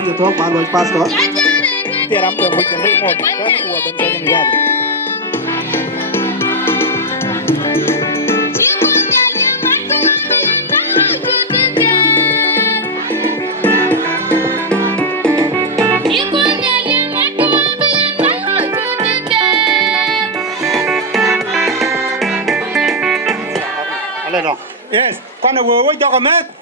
Juan to talk about pastor. There I'm going to make more than what I'm saying. Yes, quan wo wo cho cái mét